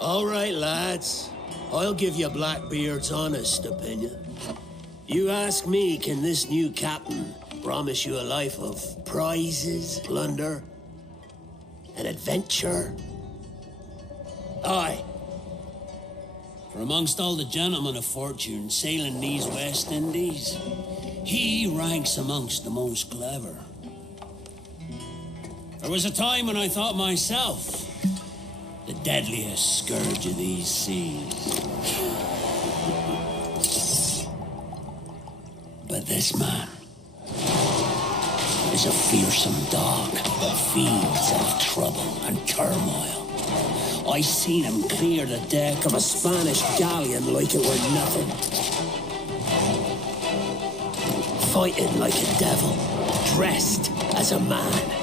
All right, lads. I'll give you Blackbeard's honest opinion. You ask me, can this new captain promise you a life of prizes, plunder, and adventure? Aye. For amongst all the gentlemen of fortune sailing these West Indies, he ranks amongst the most clever. There was a time when I thought myself the deadliest scourge of these seas. But this man is a fearsome dog that feeds off trouble and turmoil. I seen him clear the deck of a Spanish galleon like it were nothing. Fighting like a devil, dressed as a man.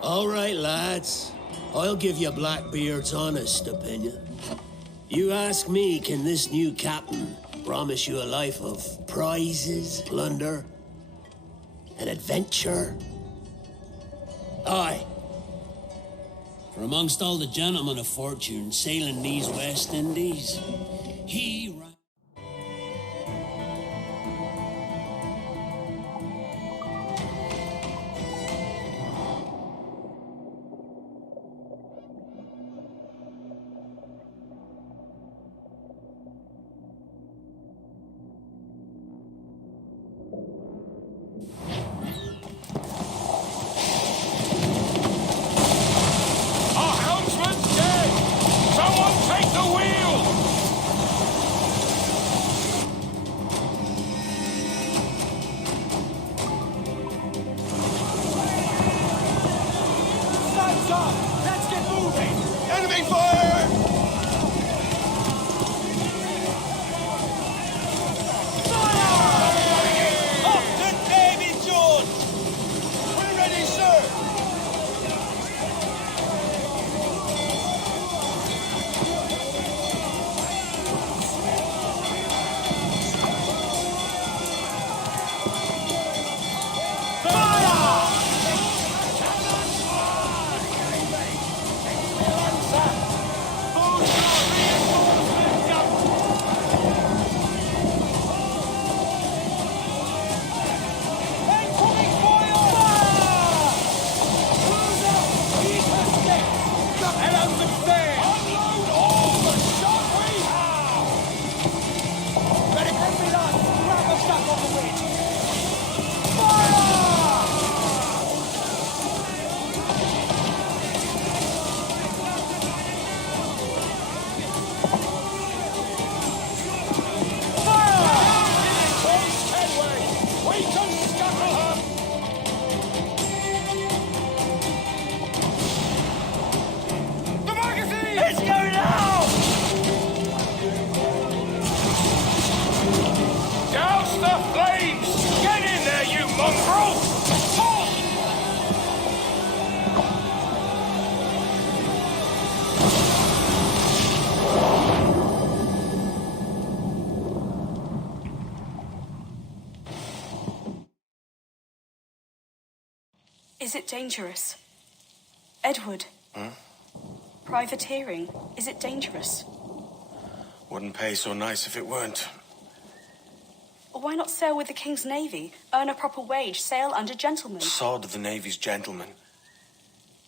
All right, lads. I'll give you Blackbeard's honest opinion. You ask me, can this new captain promise you a life of prizes, plunder, and adventure? Aye. For amongst all the gentlemen of fortune sailing these West Indies, he... Is it dangerous? Edward? Hmm? Privateering, is it dangerous? Wouldn't pay so nice if it weren't. Why not sail with the King's Navy? Earn a proper wage, sail under gentlemen. Sod the Navy's gentlemen.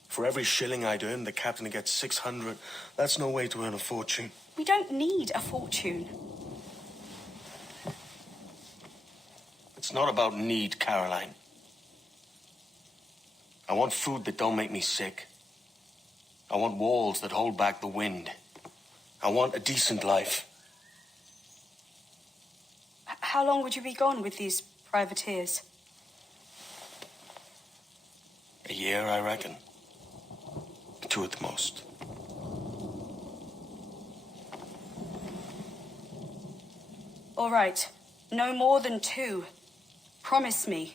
For every shilling I'd earn, the captain gets 600. That's no way to earn a fortune. We don't need a fortune. It's not about need, Caroline. I want food that don't make me sick. I want walls that hold back the wind. I want a decent life. How long would you be gone with these privateers? A year, I reckon. Two at the most. All right. No more than 2. Promise me.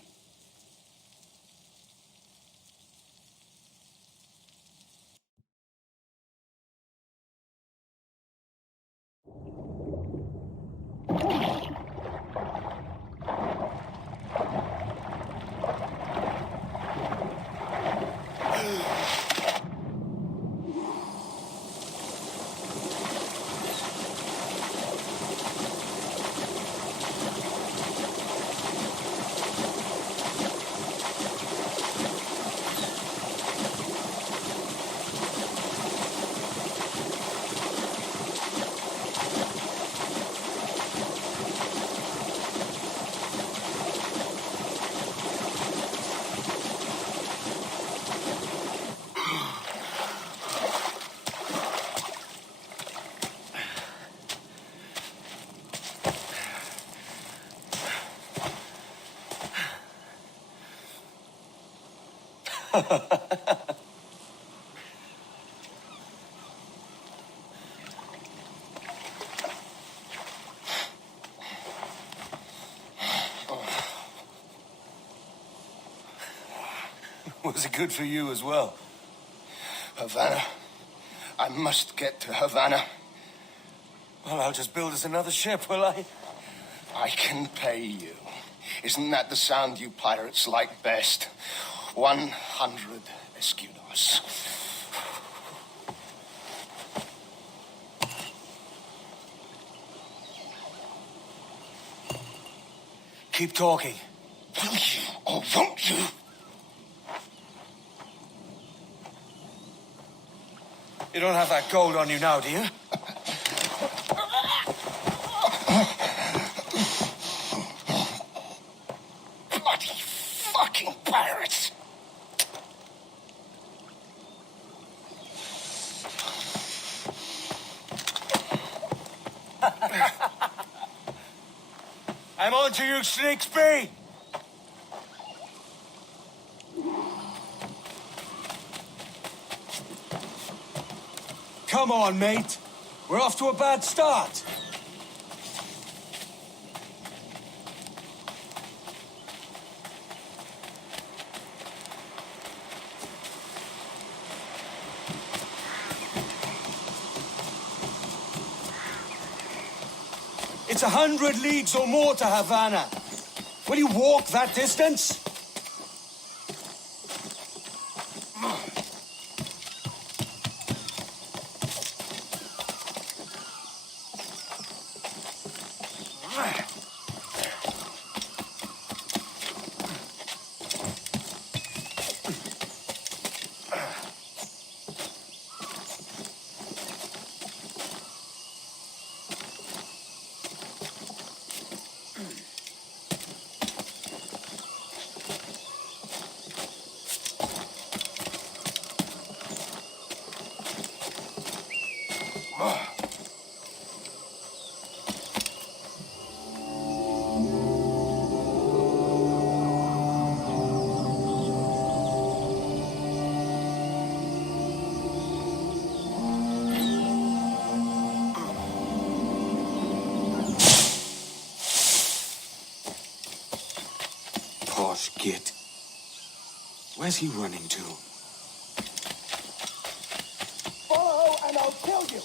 Was it good for you as well? Havana. I must get to Havana. Well, I'll just build us another ship, will I? I can pay you. Isn't that the sound you pirates like best? 100 escudos. Keep talking. Will you or won't you? You don't have that gold on you now, do you? Bloody fucking pirates! I'm on to you, Snakesby! Come on, mate. We're off to a bad start. It's 100 leagues or more to Havana. Will you walk that distance? Posh git. Where's he running to? Follow and I'll kill you!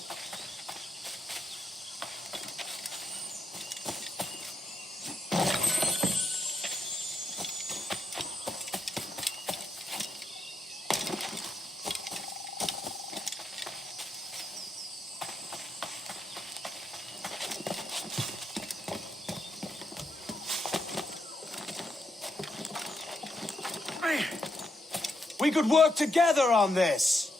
We could work together on this.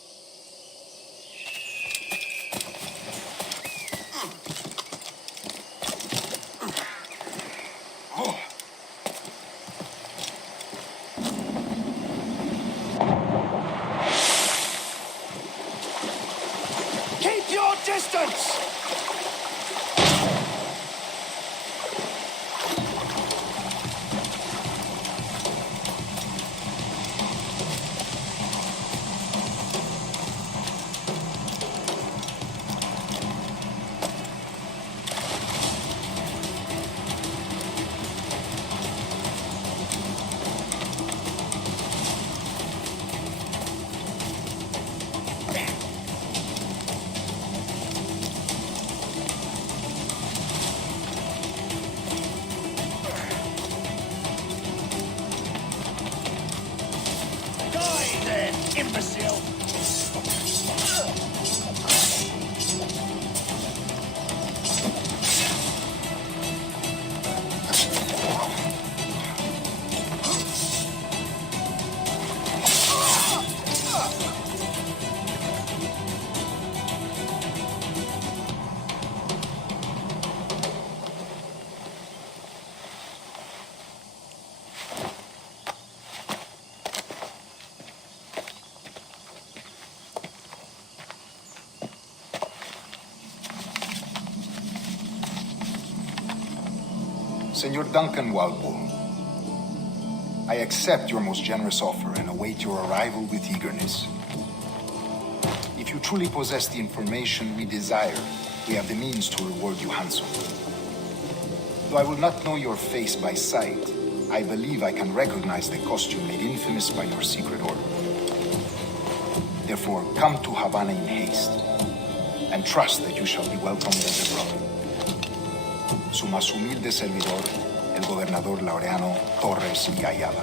Keep your distance! imbecile! Senor Duncan Walpole, I accept your most generous offer and await your arrival with eagerness. If you truly possess the information we desire, we have the means to reward you handsomely. Though I will not know your face by sight, I believe I can recognize the costume made infamous by your secret order. Therefore, come to Havana in haste, and trust that you shall be welcomed as a brother. Su más humilde servidor, el gobernador Laureano Torres y Ayala.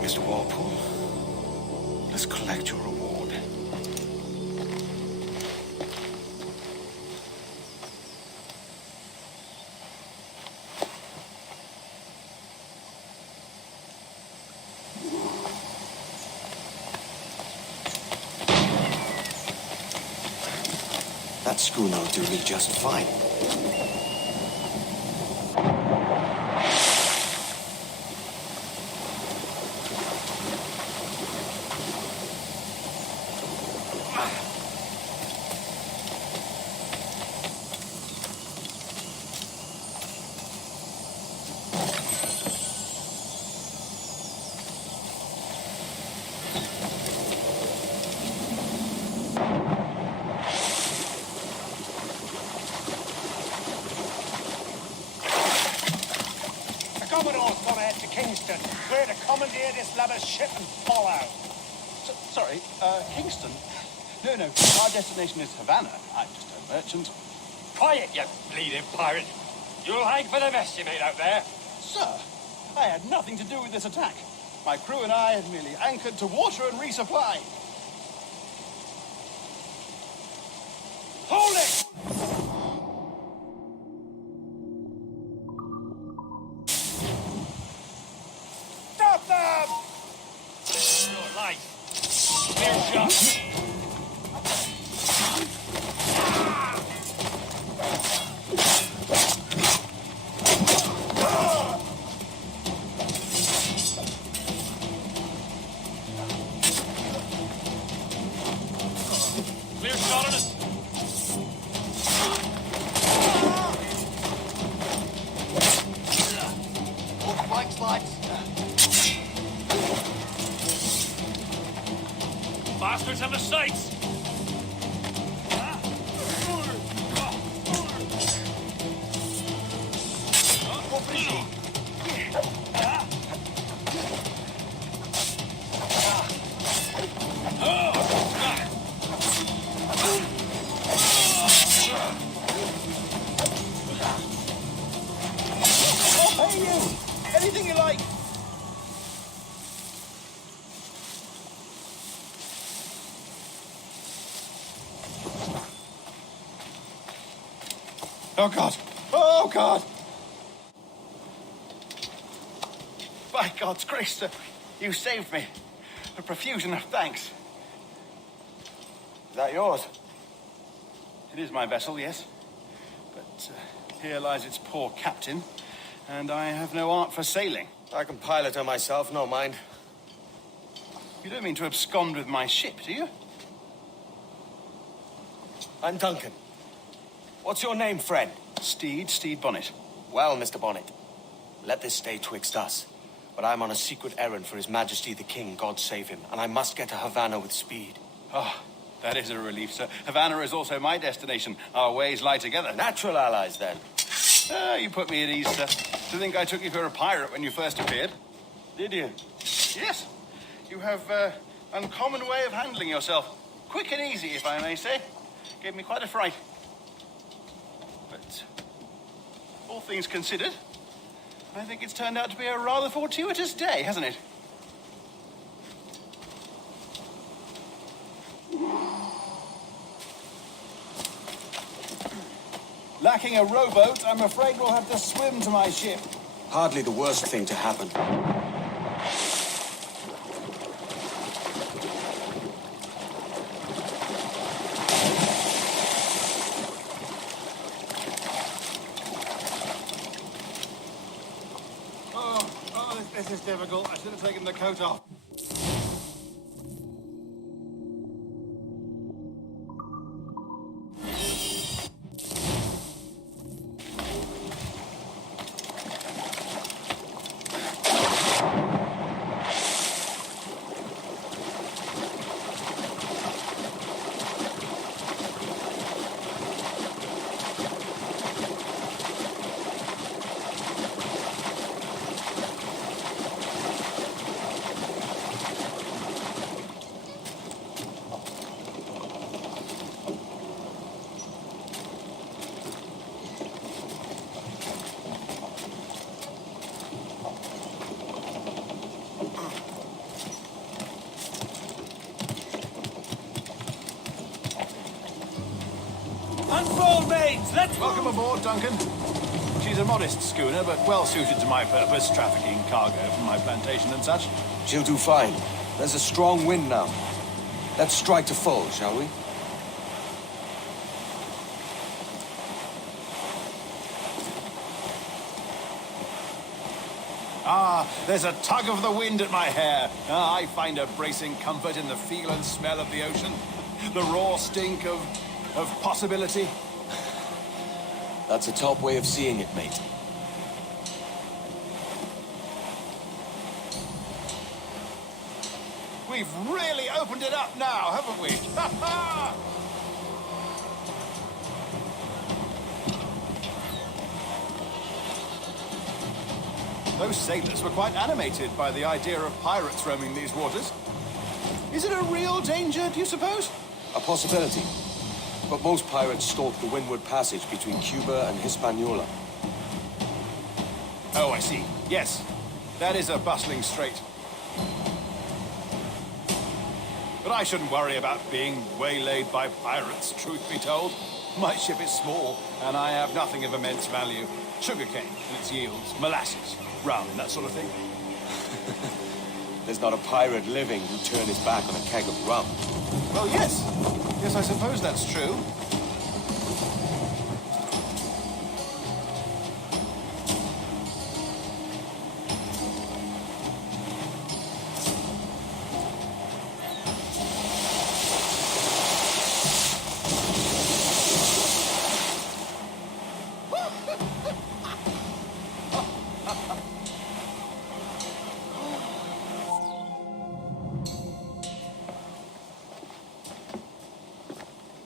Mr. Walpole, let's collect your reward. That schooner will do me just fine. Commodore's gone ahead to Kingston. We're to commandeer this lubber's ship and follow. Sorry, Kingston? No, our destination is Havana. I'm just a merchant. Quiet, you bleeding pirate. You'll hang for the mess you made out there. Sir, I had nothing to do with this attack. My crew and I had merely anchored to water and resupply. Hold it! Stop them! Your life. Clear shot. Clear shot on it. Bastards have the sights! I'll pay you! Anything you like! Oh, God! Oh, God! By God's grace, sir, you saved me. A profusion of thanks. Is that yours? It is my vessel, yes. But here lies its poor captain, and I have no art for sailing. I can pilot her myself, no mind. You don't mean to abscond with my ship, do you? I'm Duncan. What's your name, friend? Steed Bonnet. Well, Mr. Bonnet, let this stay twixt us. But I'm on a secret errand for His Majesty the King, God save him, and I must get to Havana with speed. Oh, that is a relief, sir. Havana is also my destination. Our ways lie together. Natural allies, then. You put me at ease, sir. To think I took you for a pirate when you first appeared. Did you? Yes. You have uncommon way of handling yourself. Quick and easy, if I may say. Gave me quite a fright. But all things considered, I think it's turned out to be a rather fortuitous day, hasn't it? Lacking a rowboat, I'm afraid we'll have to swim to my ship. Hardly the worst thing to happen. This is difficult. I should have taken the coat off. Unfold, mates! Let's Welcome aboard, Duncan. She's a modest schooner, but well suited to my purpose, trafficking cargo from my plantation and such. She'll do fine. There's a strong wind now. Let's strike to full, shall we? Ah, there's a tug of the wind at my hair. Ah, I find a bracing comfort in the feel and smell of the ocean. The raw stink of possibility. That's a top way of seeing it, mate. We've really opened it up now, haven't we? Ha ha! Those sailors were quite animated by the idea of pirates roaming these waters. Is it a real danger, do you suppose? A possibility. But most pirates stalk the windward passage between Cuba and Hispaniola. Oh, I see. Yes, that is a bustling strait. But I shouldn't worry about being waylaid by pirates, truth be told. My ship is small, and I have nothing of immense value. Sugarcane and its yields, molasses, rum, that sort of thing. There's not a pirate living who'd turn his back on a keg of rum. Well, yes. Yes, I suppose that's true.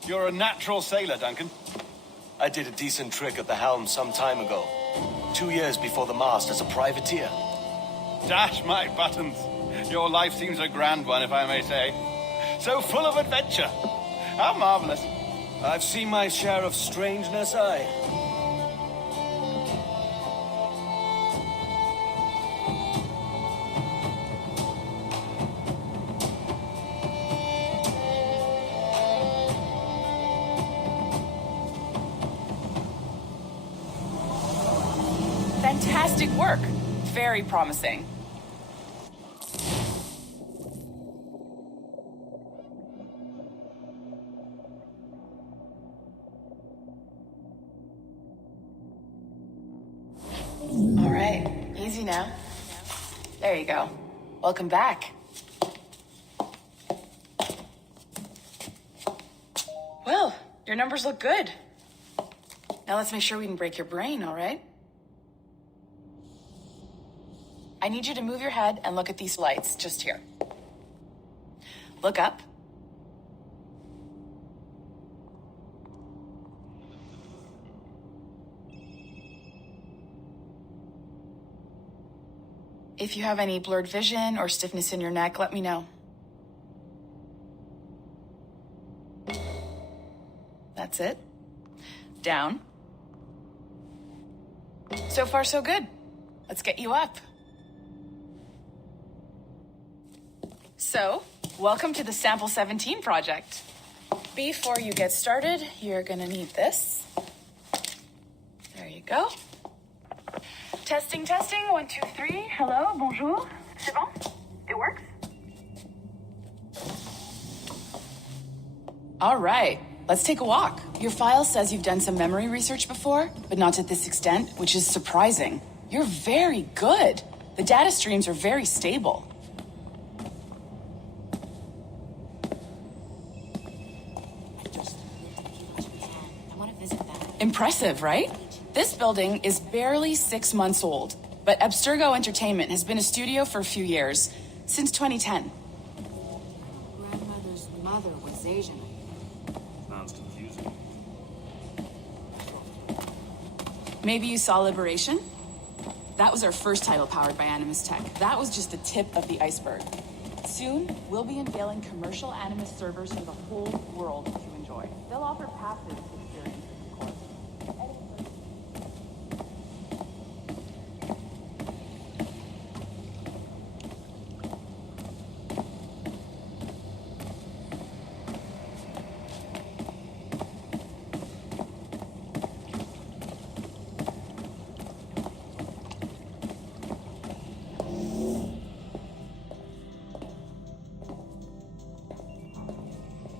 You're a natural sailor, Duncan. I did a decent trick at the helm some time ago. 2 years before the mast as a privateer. Dash my buttons. Your life seems a grand one, if I may say. So full of adventure. How marvelous. I've seen my share of strangeness, aye. Fantastic work. Very promising. All right, easy now. There you go. Welcome back. Well, your numbers look good. Now let's make sure we can break your brain, all right? I need you to move your head and look at these lights just here. Look up. If you have any blurred vision or stiffness in your neck, let me know. That's it. Down. So far, so good. let's get you up. So, welcome to the Sample 17 project. Before you get started, you're gonna need this. There you go. Testing, testing, 1, 2, 3. Hello, bonjour. C'est bon? It works? All right, let's take a walk. Your file says you've done some memory research before, but not to this extent, which is surprising. You're very good. The data streams are very stable. Impressive, right? This building is barely 6 months old, but Abstergo Entertainment has been a studio for a few years, since 2010. Grandmother's mother was Asian. Sounds confusing. Maybe you saw Liberation? That was our first title powered by Animus Tech. That was just the tip of the iceberg. Soon, we'll be unveiling commercial Animus servers for the whole world to enjoy. They'll offer passive experiences, of course.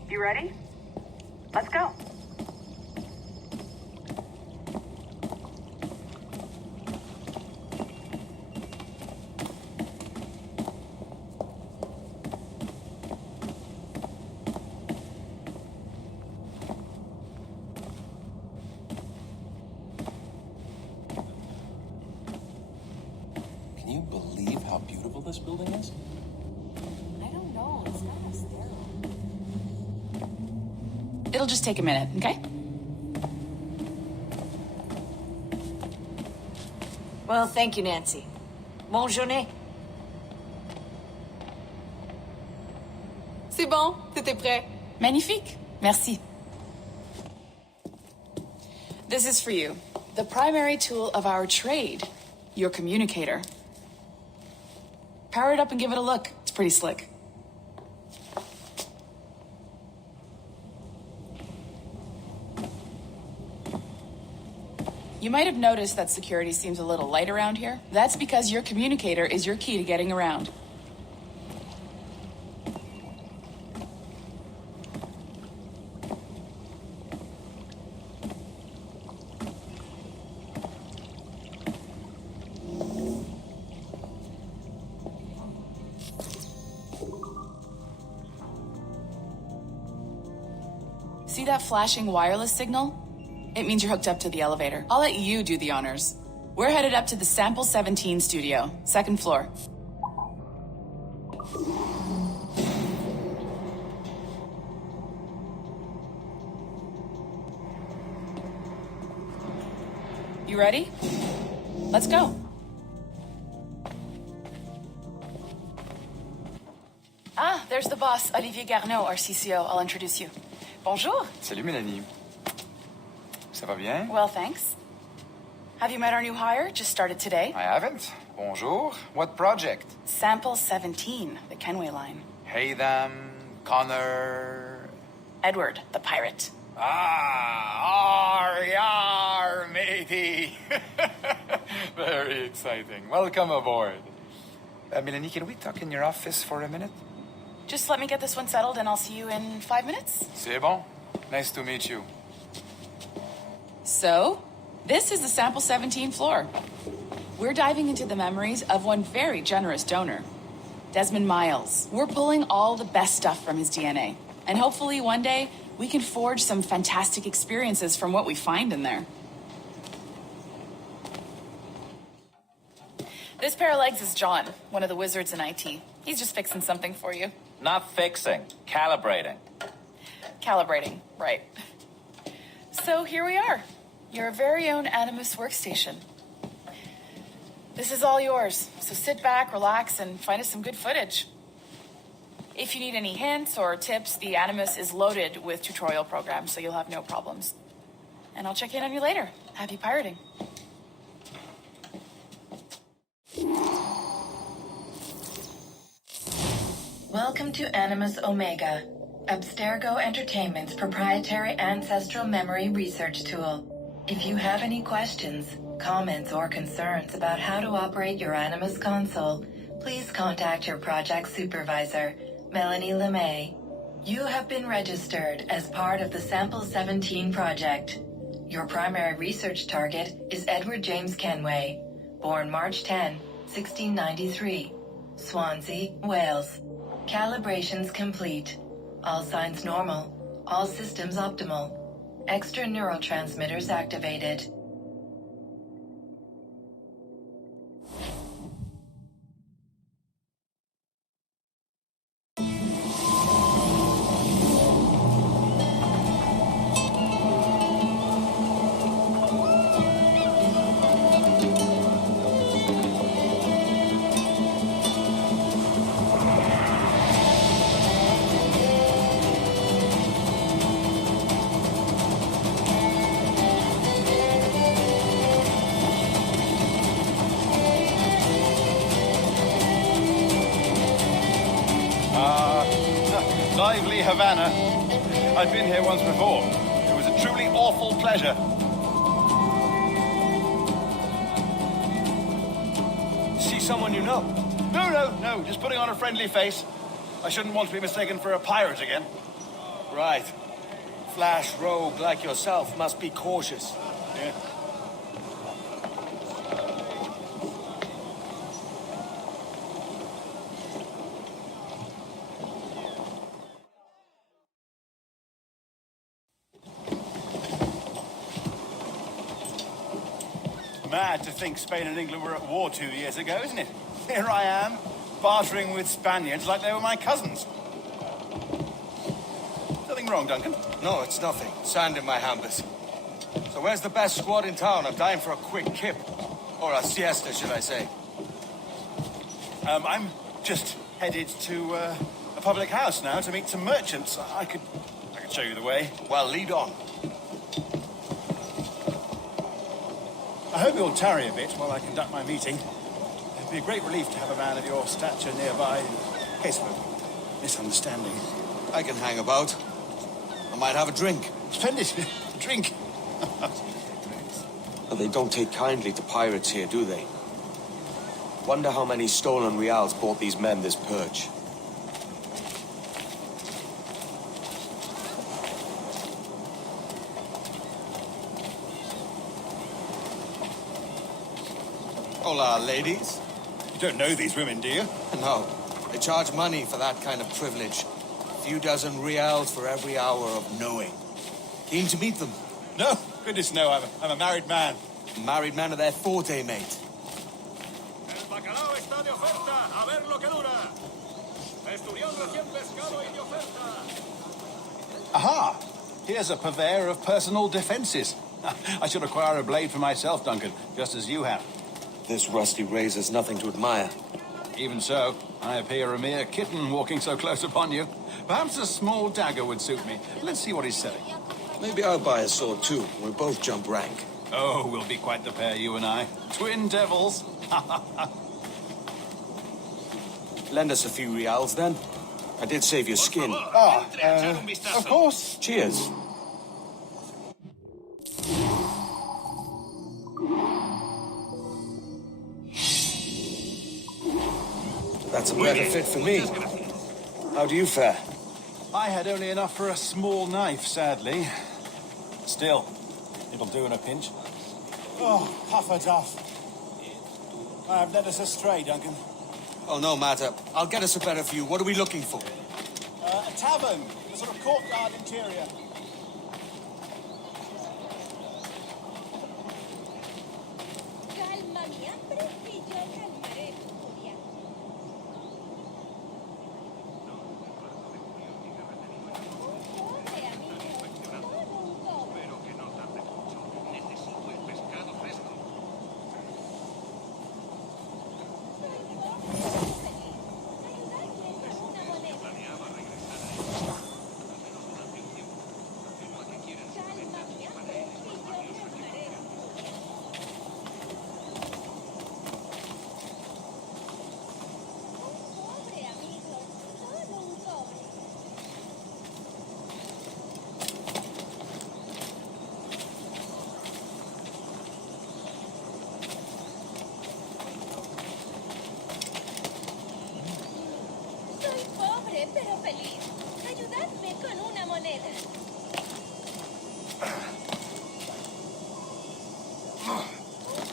You ready? Let's go. Can you believe how beautiful this building is? I don't know. It's kind of sterile. It'll just take a minute, okay? Well, thank you, Nancy. Bonne journée. C'est bon, t'étais prêt. Magnifique. Merci. This is for you. The primary tool of our trade, your communicator. Power it up and give it a look. It's pretty slick. You might have noticed that security seems a little light around here. That's because your communicator is your key to getting around. See that flashing wireless signal? It means you're hooked up to the elevator. I'll let you do the honors. We're headed up to the Sample 17 studio, 2nd floor. You ready? Let's go. Ah, there's the boss, Olivier Garneau, our CCO. I'll introduce you. Bonjour. Salut Mélanie. Ça va bien? Well, thanks. Have you met our new hire? Just started today. I haven't. Bonjour. What project? Sample 17, the Kenway line. Hey them, Connor. Edward, the pirate. Ah, yar, matey. Very exciting. Welcome aboard. Mélanie, can we talk in your office for a minute? Just let me get this one settled and I'll see you in 5 minutes. C'est bon. Nice to meet you. So, this is the Sample 17 floor. We're diving into the memories of one very generous donor, Desmond Miles. We're pulling all the best stuff from his DNA. And hopefully one day, we can forge some fantastic experiences from what we find in there. This pair of legs is John, one of the wizards in IT. He's just fixing something for you. Not fixing, calibrating. Calibrating, right. So here we are, your very own Animus workstation. This is all yours, so sit back, relax, and find us some good footage. If you need any hints or tips, the Animus is loaded with tutorial programs, so you'll have no problems. And I'll check in on you later. Happy pirating. Welcome to Animus Omega, Abstergo Entertainment's proprietary ancestral memory research tool. If you have any questions, comments, or concerns about how to operate your Animus console, please contact your project supervisor, Melanie LeMay. You have been registered as part of the Sample 17 project. Your primary research target is Edward James Kenway, born March 10, 1693, Swansea, Wales. Calibrations complete. All signs normal. All systems optimal. Extra neurotransmitters activated. Lively Havana. I've been here once before. It was a truly awful pleasure. See someone you know? No. Just putting on a friendly face. I shouldn't want to be mistaken for a pirate again. Right. Flash rogue like yourself must be cautious. Yeah. Mad to think Spain and England were at war 2 years ago, isn't it? Here I am, bartering with Spaniards like they were my cousins. Nothing wrong, Duncan? No, it's nothing. Sand in my hampers. So where's the best squad in town? I'm dying for a quick kip. Or a siesta, should I say. I'm just headed to a public house now to meet some merchants. I could show you the way. Well, lead on. I hope you'll tarry a bit while I conduct my meeting. It'd be a great relief to have a man of your stature nearby in case of a misunderstanding. I can hang about. I might have a drink. Splendid. Drink. Well, they don't take kindly to pirates here, do they? Wonder how many stolen reals bought these men this perch. Hola, ladies. You don't know these women, do you? No. They charge money for that kind of privilege. A few dozen reals for every hour of knowing. Keen to meet them? No. Goodness, no. I'm a married man. Married man of their forte, mate. El bacalao está de oferta. A ver lo que dura. Esturión recién pescado y de oferta. Aha! Here's a purveyor of personal defenses. I should acquire a blade for myself, Duncan, just as you have. This rusty razor's nothing to admire. Even so, I appear a mere kitten walking so close upon you. Perhaps a small dagger would suit me. Let's see what he's selling. Maybe I'll buy a sword too. We'll both jump rank. Oh, we'll be quite the pair, you and I. Twin devils. Lend us a few reals, then. I did save your skin. Of course. Cheers. That's a better fit for me. How do you fare? I had only enough for a small knife, sadly. Still, it'll do in a pinch. Oh, puffer duff. I have led us astray, Duncan. Oh, no matter. I'll get us a better view. What are we looking for? A tavern, a sort of courtyard interior. Pobre pero feliz. Ayudadme con una moneda.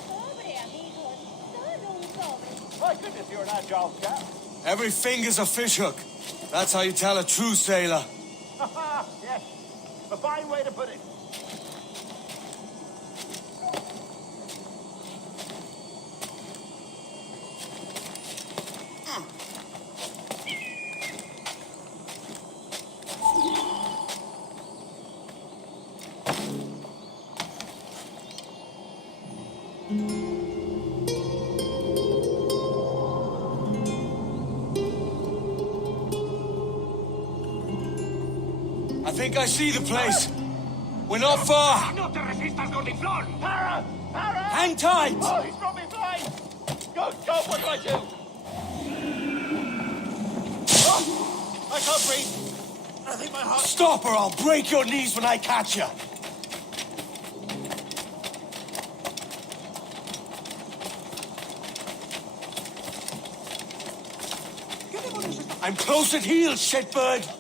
Pobre amigo. Solo un cobre. My goodness, you're an agile chap. Every finger's a fishhook. That's how you tell a true sailor. Yes, a fine way to put it. I think I see the place. We're not far. No te resistas, gordinflón. Para! Para! Hang tight. Oh, he's brought me blind. Go, what do I do? Oh, I can't breathe. I think my heart... Stop or I'll break your knees when I catch you. I'm close at heel, shitbird.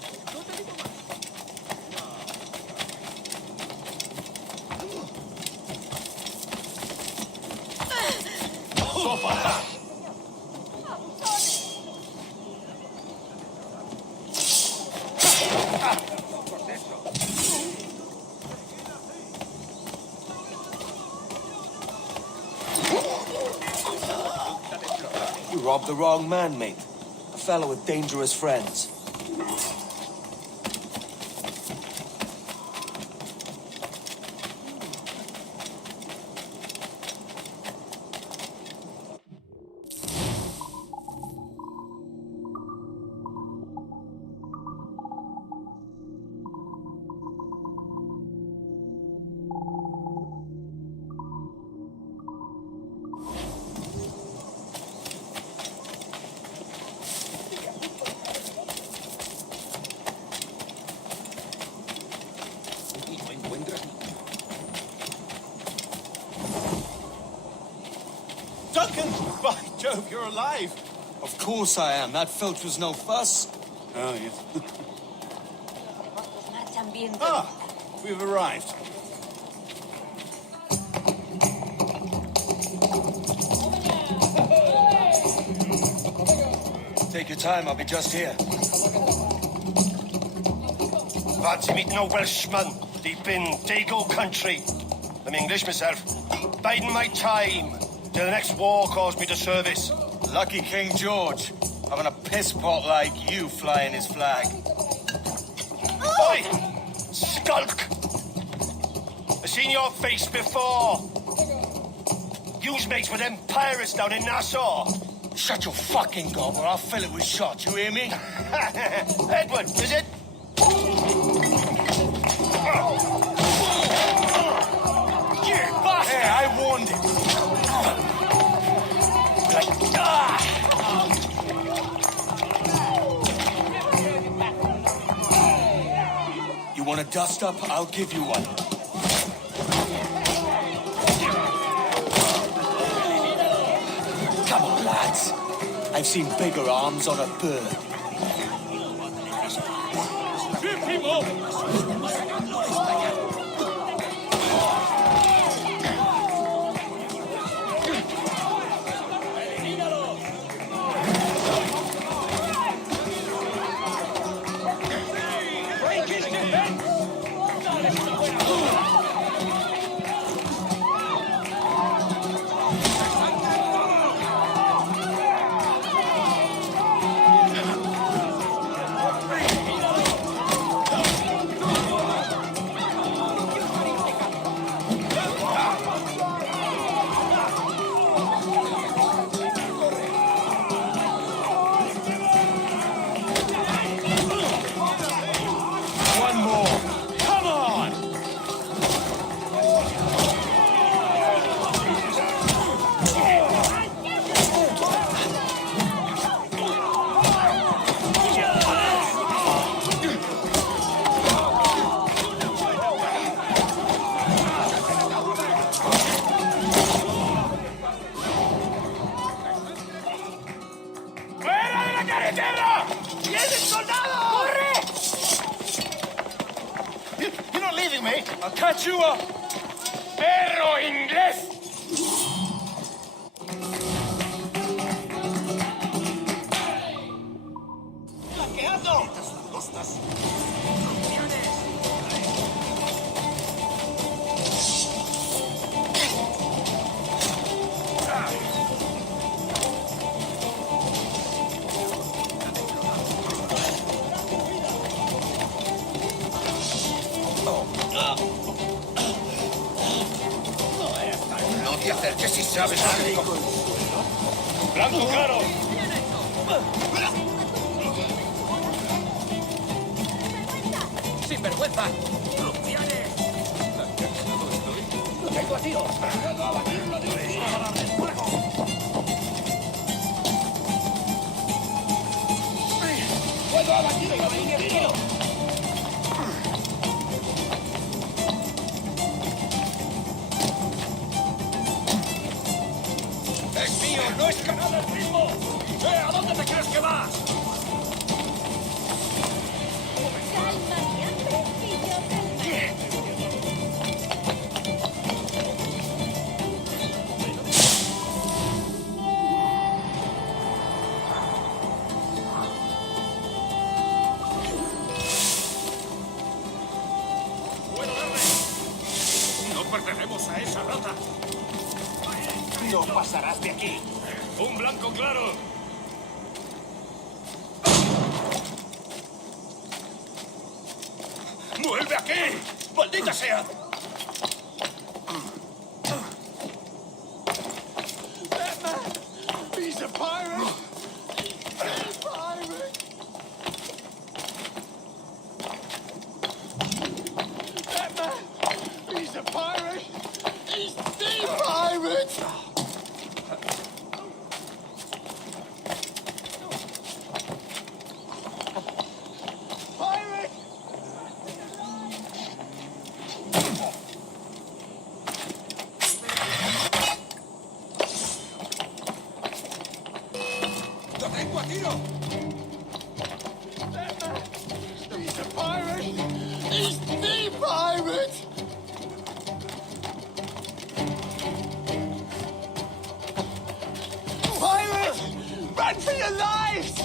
You robbed the wrong man, mate. A fellow with dangerous friends. Duncan! By Jove, you're alive. Of course I am. That filch was no fuss. Oh, yes. También. Ah, we've arrived. Take your time, I'll be just here. Fancy meeting a Welshman deep in Dago country. I'm English myself. Biding my time till the next war calls me to service. Lucky King George, having a piss pot like you flying his flag. Oi! Skulk! I've seen your face before. You's mates with them pirates down in Nassau. Shut your fucking gob or I'll fill it with shot, you hear me? Edward, is it? You bastard! Hey, I warned him. You want a dust up? I'll give you one. Come on, lads. I've seen bigger arms on a bird. ¡Vienen soldados! ¡Corre! You're not leaving me. I'll catch you up! ¡Perro inglés! ¡Flanqueando! No te acerques si sabes algo. ¡Blanco claro! ¡Sin vergüenza! ¡Tengo a tiro! ¡Puedo abatirlo de un tiro! ¡Puedo abatirlo de un tiro! ¡Es mío! ¡No es canal del ritmo! ¿A dónde te crees que vas? Calma mi hambre y yo calmaré. ¡Puedo darle! ¡No perderemos a esa rata! No pasarás de aquí. ¡Un blanco claro! ¡Vuelve aquí! ¡Maldita sea! He's a pirate! He's a pirate! That man! He's a pirate! He's the pirate! Pirate! ¡Lo tengo a tiro! He's a pirate! He's the pirate! Pirate! Run for your lives!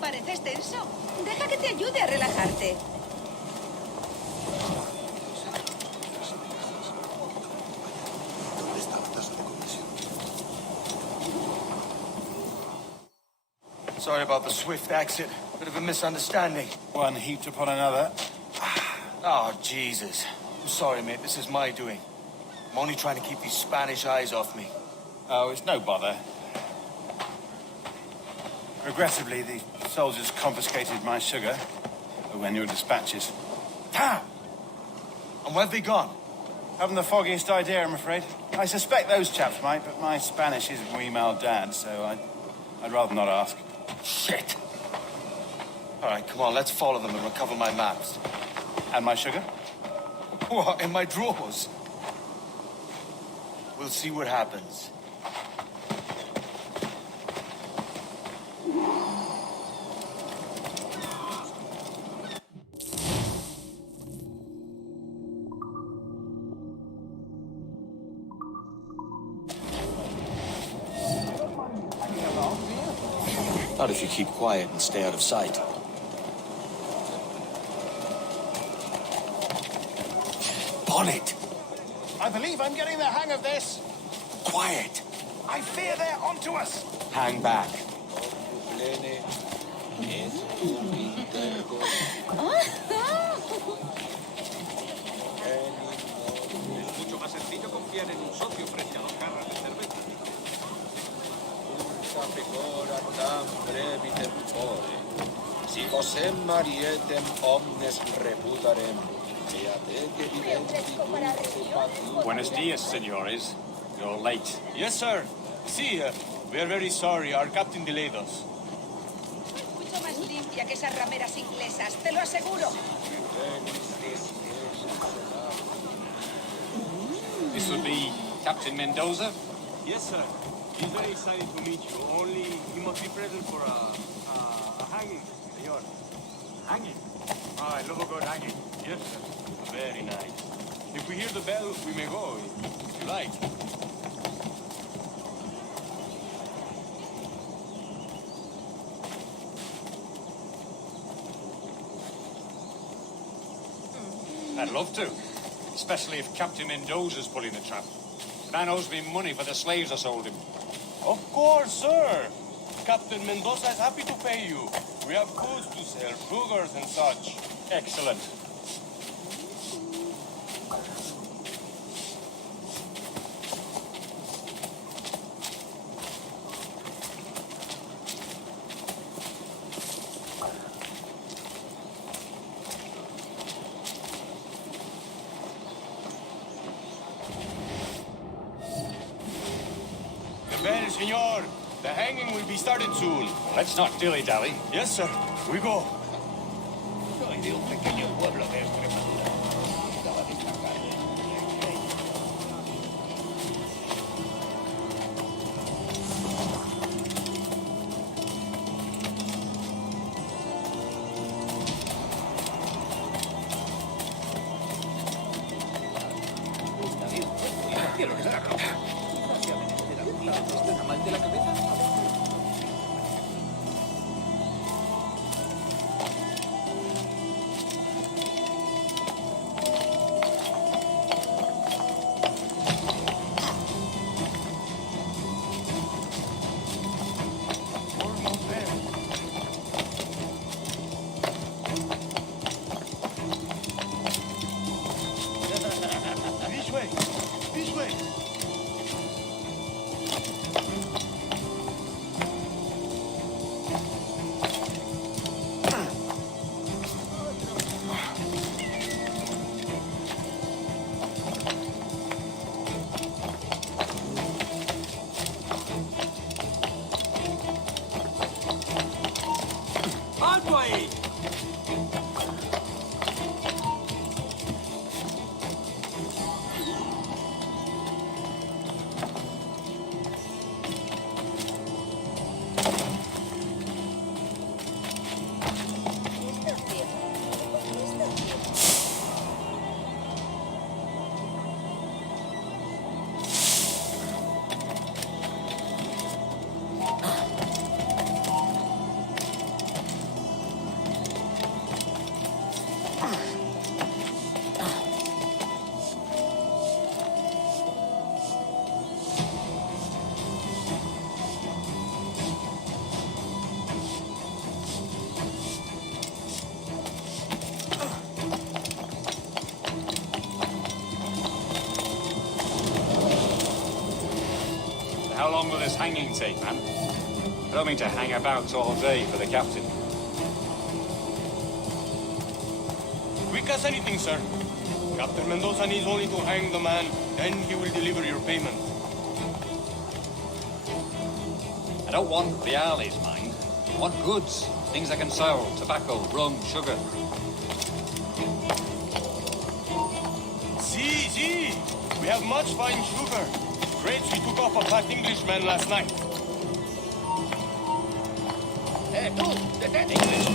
Pareces tenso. Deja que te ayude a relajarte. Sorry about the swift exit. Bit of a misunderstanding. One heaped upon another. Oh, Jesus. I'm sorry, mate. This is my doing. I'm only trying to keep these Spanish eyes off me. Oh, it's no bother. Regrettably, the soldiers confiscated my sugar when your dispatches. How? And where have they gone? Haven't the foggiest idea, I'm afraid. I suspect those chaps might, but my Spanish isn't wee mal dad, so I'd rather not ask. Shit. All right, come on, let's follow them and recover my maps. And my sugar? What, in my drawers? We'll see what happens. Not if you keep quiet and stay out of sight. Bonnet! I believe I'm getting the hang of this. Quiet! I fear they're onto us. Hang back. Es mucho más sencillo confiar en un socio frente a dos jarras de cerveza. Si vosem marietem omnes reputarem. Buenos dias, senores. You're late. Yes, sir. See, we are very sorry. Our captain delayed us. Mucho más limpia que esas rameras inglesas, te lo aseguro. This would be Captain Mendoza? Yes, sir. He's very excited to meet you. Only he must be present for a hanging, senor. Hanging? Oh, I love a good hanging. Yes, sir. Very nice. If we hear the bell, we may go, if you like. I'd love to. Especially if Captain Mendoza's pulling the trap. Man owes me money for the slaves I sold him. Of course, sir. Captain Mendoza is happy to pay you. We have goods to sell, sugars and such. Excellent. Well, senor, the hanging will be started soon. Let's not dilly-dally. Yes, sir. We go. Soy de un pequeño pueblo de Extremadura. Acaba de sacar cielo está rojo. No se ha menester algún día. ¿Está mal de la cabeza? This way. This way. Alto ahí. How long will this hanging take, man? I don't mean to hang about all day for the captain. Quick as anything, sir. Captain Mendoza needs only to hang the man, then he will deliver your payment. I don't want reales, mind. I want goods. Things I can sell. Tobacco, rum, sugar. See. We have much fine sugar. Grapes we took off a fat Englishman last night. Tú, detén, English.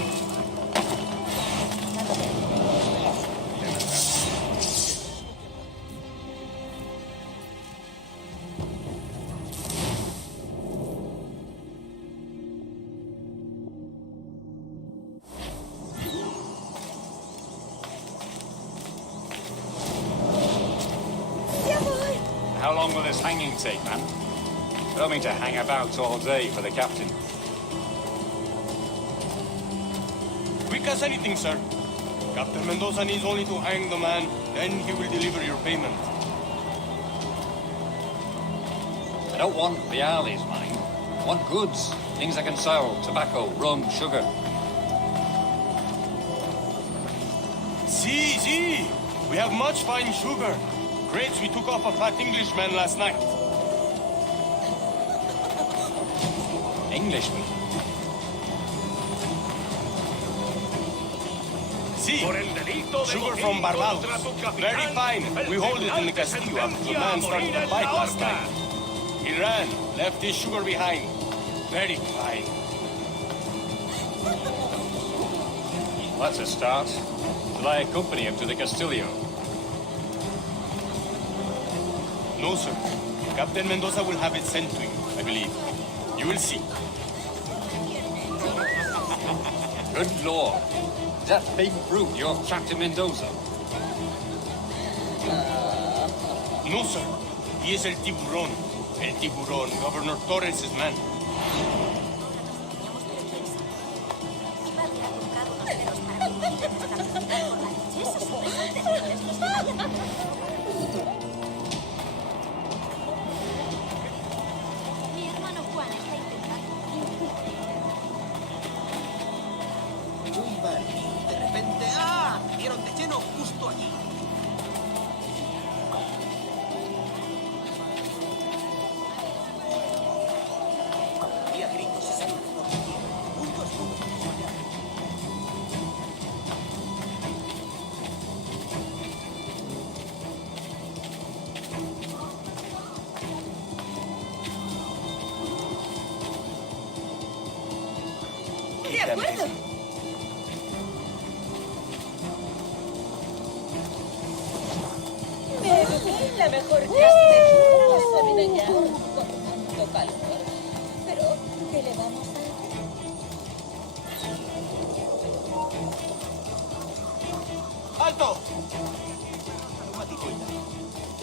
along with this hanging tape, man. I don't mean to hang about all day for the captain. Quick as anything, sir. Captain Mendoza needs only to hang the man, then he will deliver your payment. I don't want reales, mine. I want goods. Things I can sell. Tobacco, rum, sugar. See. We have much fine sugar. Crates we took off a fat Englishman last night. Englishman? See, sugar from Barbados. Very fine. We hold it in the Castillo after the man started the fight last night. He ran, left his sugar behind. Very fine. Well, that's a start. Shall I accompany him to the Castillo? No, sir. Captain Mendoza will have it sent to you, I believe. You will see. Good Lord. Is that big brute your Captain Mendoza? No, sir. He is El Tiburón. El Tiburón, Governor Torres' man. De repente, ¡ah! Dieron de lleno justo allí. Había gritos y sangre por doquier. Juntos como allá. De acuerdo. La mejor clase de la sabina ya con tanto calor. Pero, ¿qué le vamos a hacer? ¡Alto!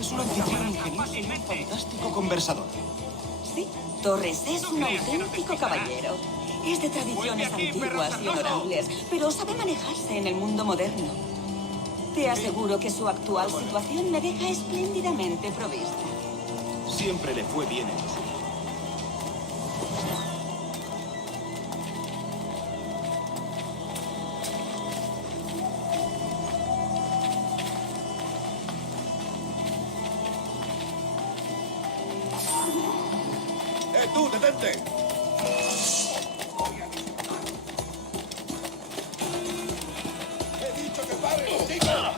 Es un anfitrión ingenioso y un fantástico conversador. Sí, Torres es un auténtico caballero. Es de tradiciones antiguas y honorables, pero sabe manejarse en el mundo moderno. Te aseguro que su actual situación me deja espléndidamente provista. Siempre le fue bien en eso. ¡Tú, detente! ¡He dicho que pare, chica!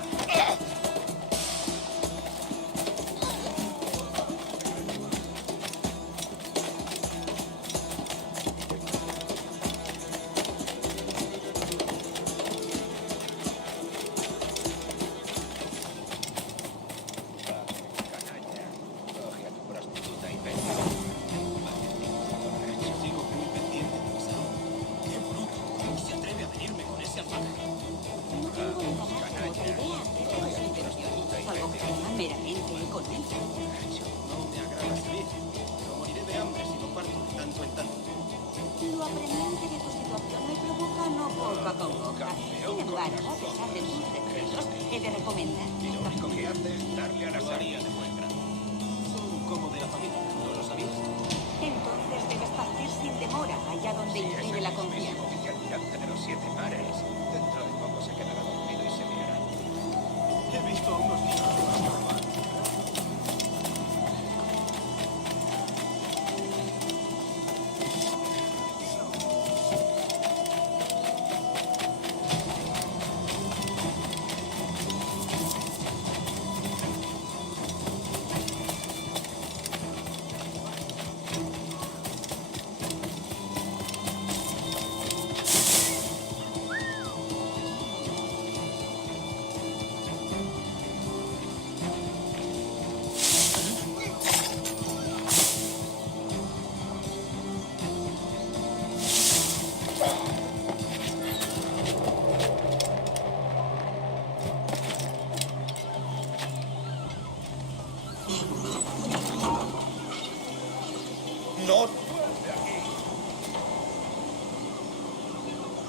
No.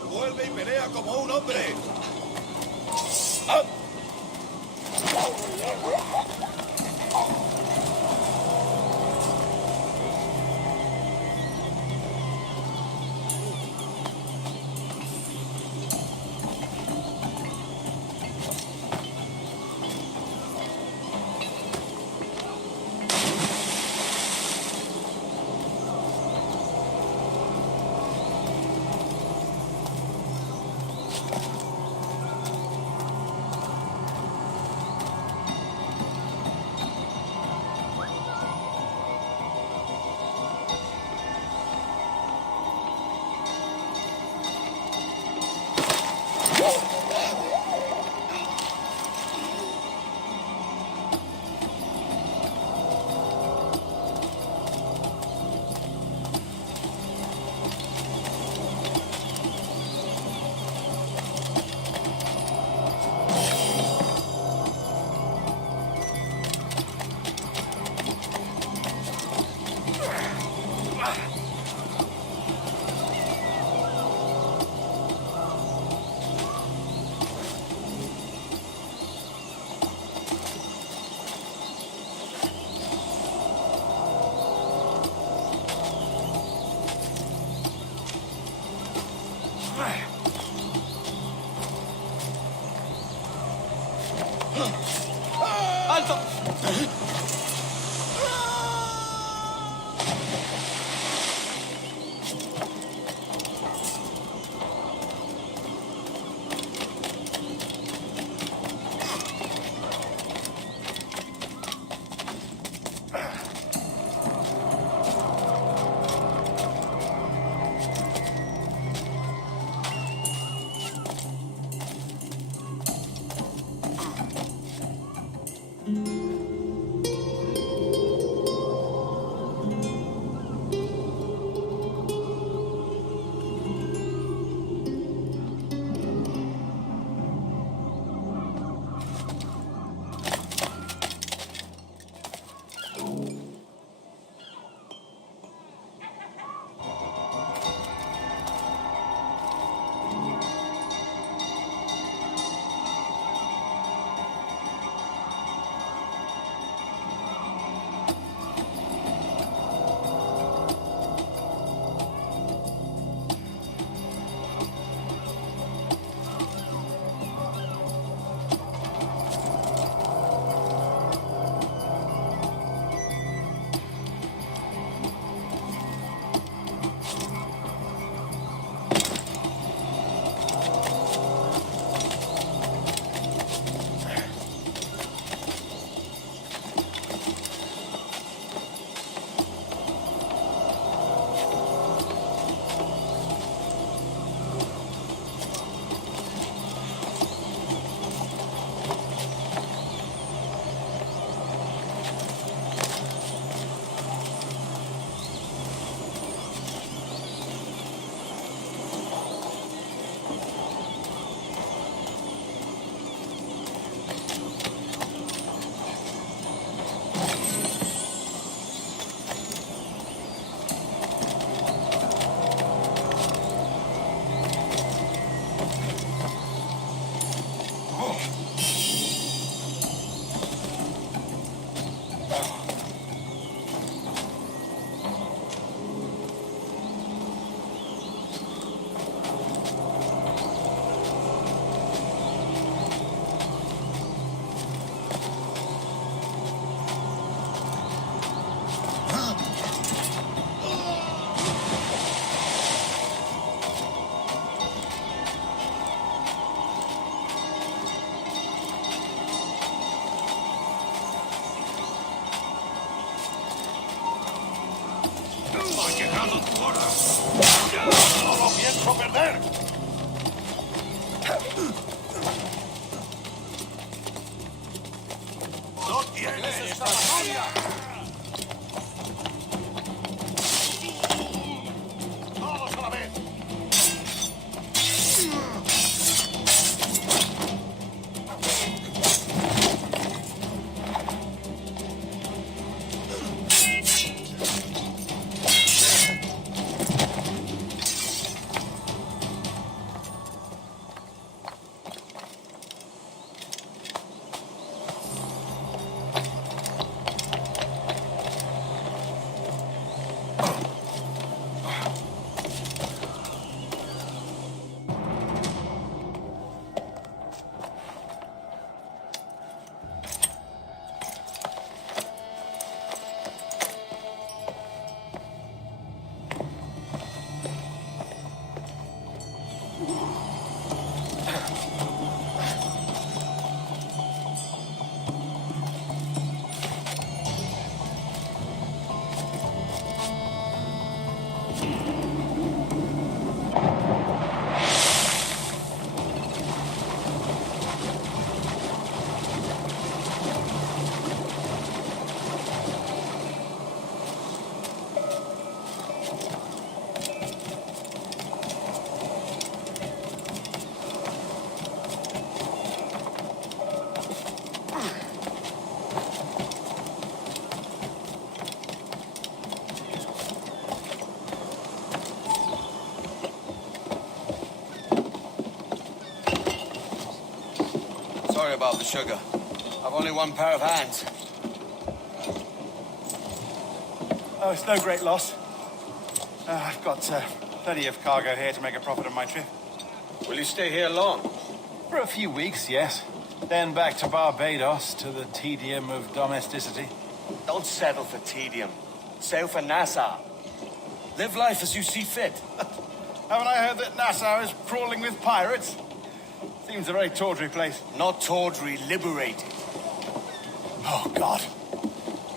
Vuelve y pelea como un hombre. ¡Ah! ¡Alto! ¡No lo pienso perder! ¡No tienes escapatoria! ¡Todos a la vez! Sorry about the sugar. I've only one pair of hands. Oh, it's no great loss. I've got plenty of cargo here to make a profit on my trip. Will you stay here long? For a few weeks, yes. Then back to Barbados, to the tedium of domesticity. Don't settle for tedium. Sail for Nassau. Live life as you see fit. Haven't I heard that Nassau is crawling with pirates? Seems a very tawdry place. Not tawdry, liberating. Oh, God.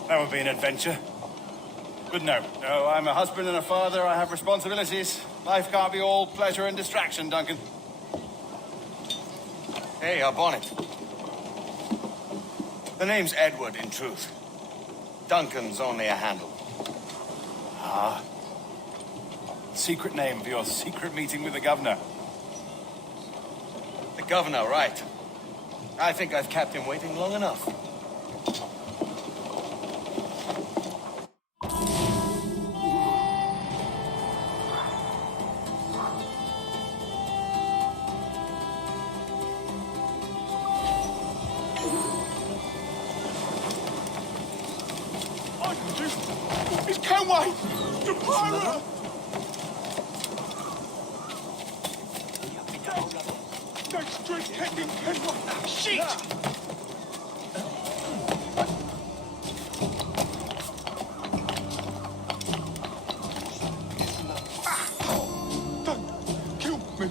That would be an adventure. But no, I'm a husband and a father. I have responsibilities. Life can't be all pleasure and distraction, Duncan. Hey, our bonnet. The name's Edward, in truth. Duncan's only a handle. Ah. Secret name for your secret meeting with the governor. The governor, right. I think I've kept him waiting long enough. It's Conway! The pirate! Next drink, Captain Conway! Shit! Don't kill me!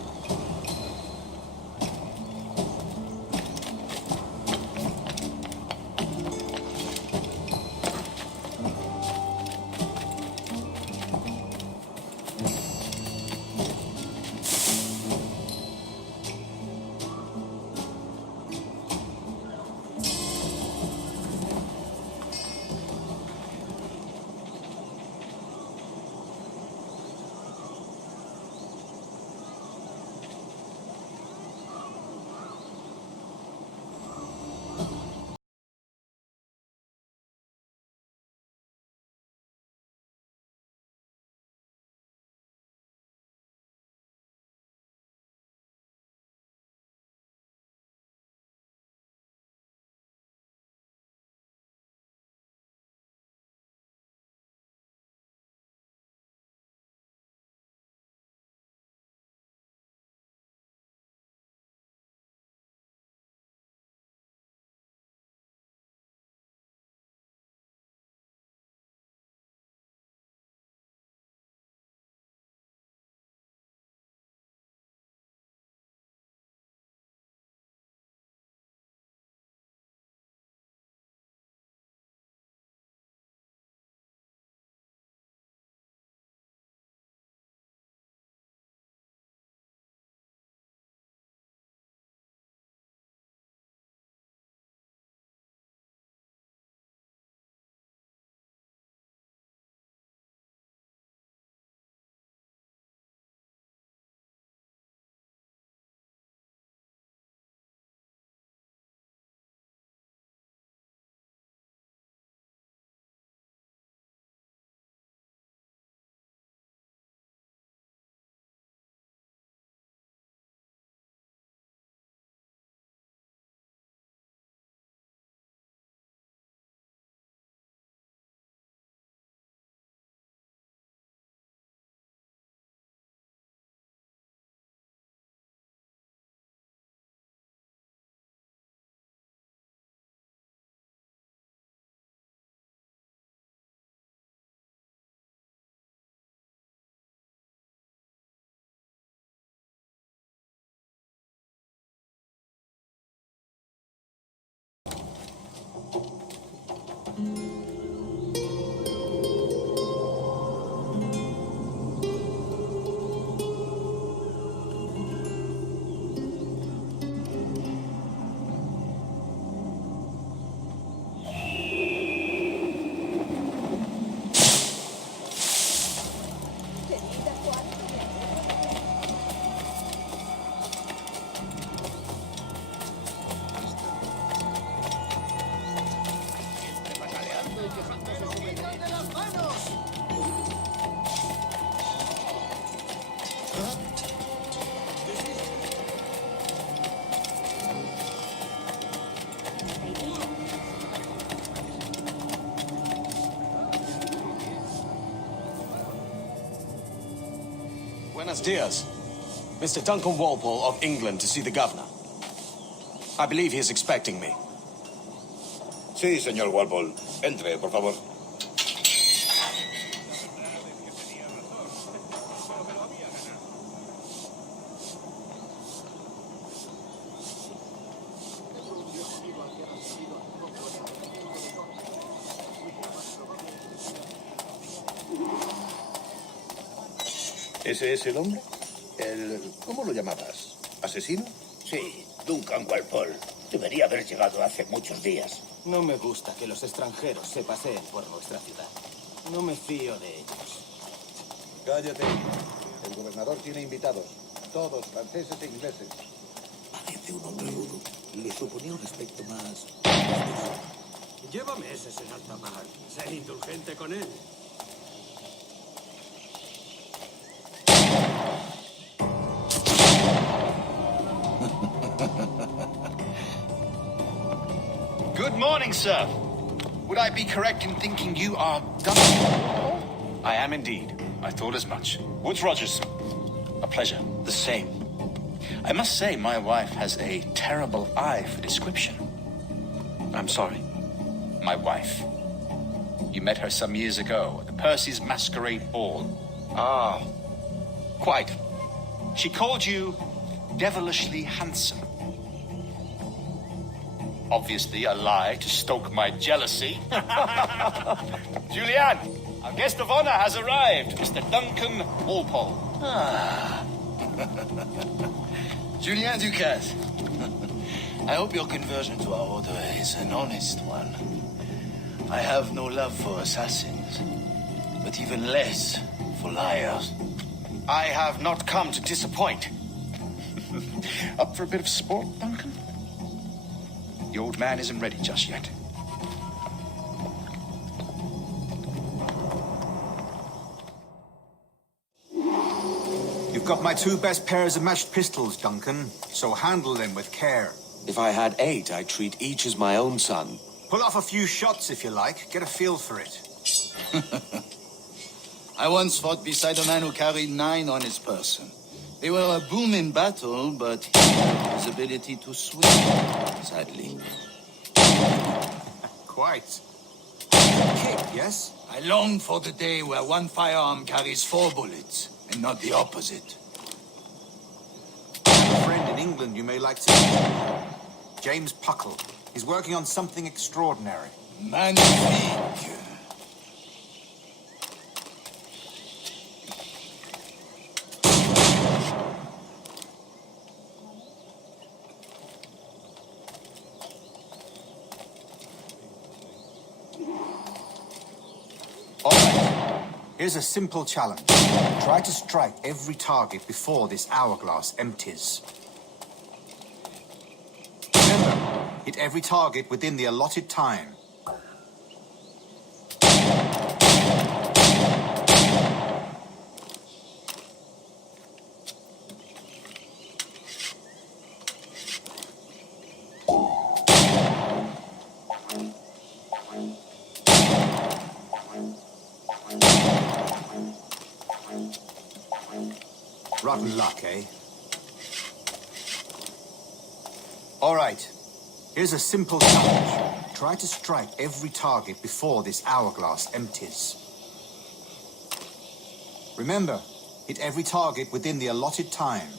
Buenos dias. Mr. Duncan Walpole of England to see the governor. I believe he is expecting me. Sí, señor Walpole. Entre, por favor. ¿Ese es el hombre? ¿Cómo lo llamabas? ¿Asesino? Sí, Duncan Walpole. Debería haber llegado hace muchos días. No me gusta que los extranjeros se paseen por nuestra ciudad. No me fío de ellos. Cállate. El gobernador tiene invitados. Todos franceses e ingleses. Parece un hombre rudo. Le suponía un aspecto más... Lleva meses en alta mar. Sé indulgente con él. Good morning, sir. Would I be correct in thinking you are Duncan? I am indeed. I thought as much. Woods Rogers. A pleasure. The same. I must say, my wife has a terrible eye for description. I'm sorry. My wife. You met her some years ago at the Percy's Masquerade Ball. Ah, quite. She called you devilishly handsome. Obviously a lie to stoke my jealousy. Julianne, our guest of honor has arrived, Mr. Duncan Walpole. Ah. Julien Ducasse. I hope your conversion to our order is an honest one. I have no love for assassins, but even less for liars. I have not come to disappoint. Up for a bit of sport, Duncan? The old man isn't ready just yet. You've got my two best pairs of matched pistols, Duncan, so handle them with care. If I had 8, I'd treat each as my own son. Pull off a few shots if you like. Get a feel for it. I once fought beside a man who carried 9 on his person. They were a boom in battle, but he had his ability to swing, sadly. Quite. Kick, yes? I long for the day where one firearm carries 4 bullets, and not the opposite. I have a friend in England you may like to meet. James Puckle. He's working on something extraordinary. Magnifique. Here's a simple challenge. Try to strike every target before this hourglass empties. Remember, hit every target within the allotted time. Rotten luck, eh? All right. Here's a simple challenge. Try to strike every target before this hourglass empties. Remember, hit every target within the allotted time.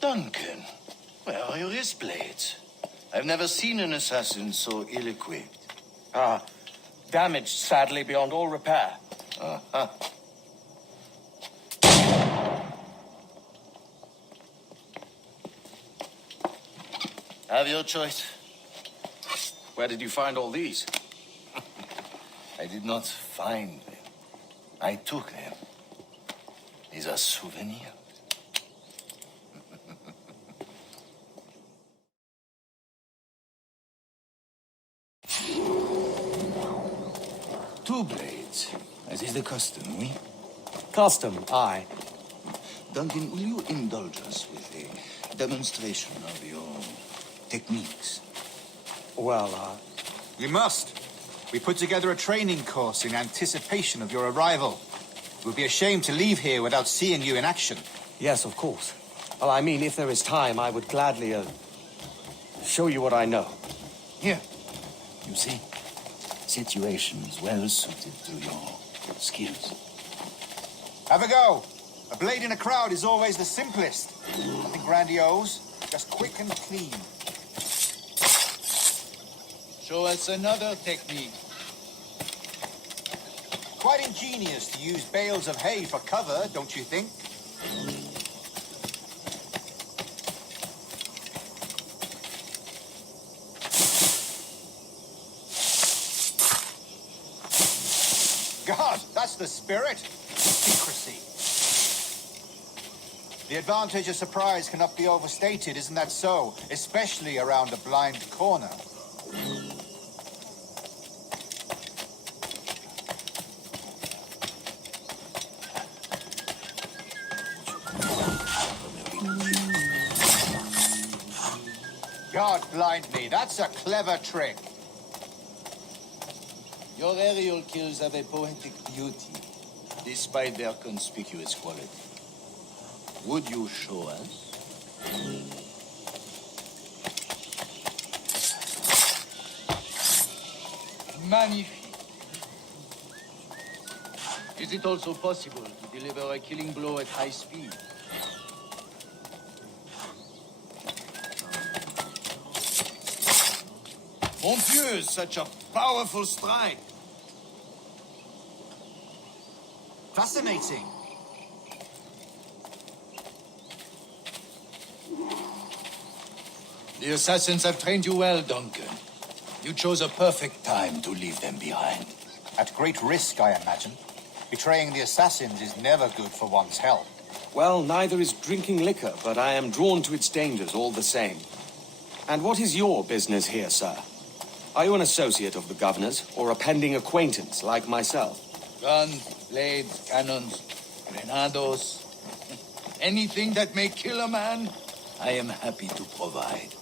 Duncan, where are your wrist blades? I've never seen an assassin so ill-equipped. Ah, damaged, sadly, beyond all repair. Uh-huh. Have your choice. Where did you find all these? I did not find them. I took them. These are souvenirs. Two blades, as is the custom, oui? Custom, aye. Duncan, will you indulge us with a demonstration of your techniques? Well, You must. We put together a training course in anticipation of your arrival. It would be a shame to leave here without seeing you in action. Yes, of course. Well, I mean, if there is time, I would gladly, show you what I know. Here. You see? Situations well suited to your skills. Have a go. A blade in a crowd is always the simplest. Nothing grandiose, just quick and clean. Show us another technique. Quite ingenious to use bales of hay for cover, don't you think? God, that's the spirit. Secrecy. The advantage of surprise cannot be overstated, isn't that so? Especially around a blind corner. God blind me, that's a clever trick. Your aerial kills have a poetic beauty, despite their conspicuous quality. Would you show us? Magnifique. Is it also possible to deliver a killing blow at high speed? Mon Dieu, such a powerful strike. Fascinating. The assassins have trained you well, Duncan. You chose a perfect time to leave them behind. At great risk, I imagine. Betraying the assassins is never good for one's health. Well, neither is drinking liquor, but I am drawn to its dangers all the same. And what is your business here, sir? Are you an associate of the governor's, or a pending acquaintance like myself? Guns, blades, cannons, grenados. Anything that may kill a man, I am happy to provide.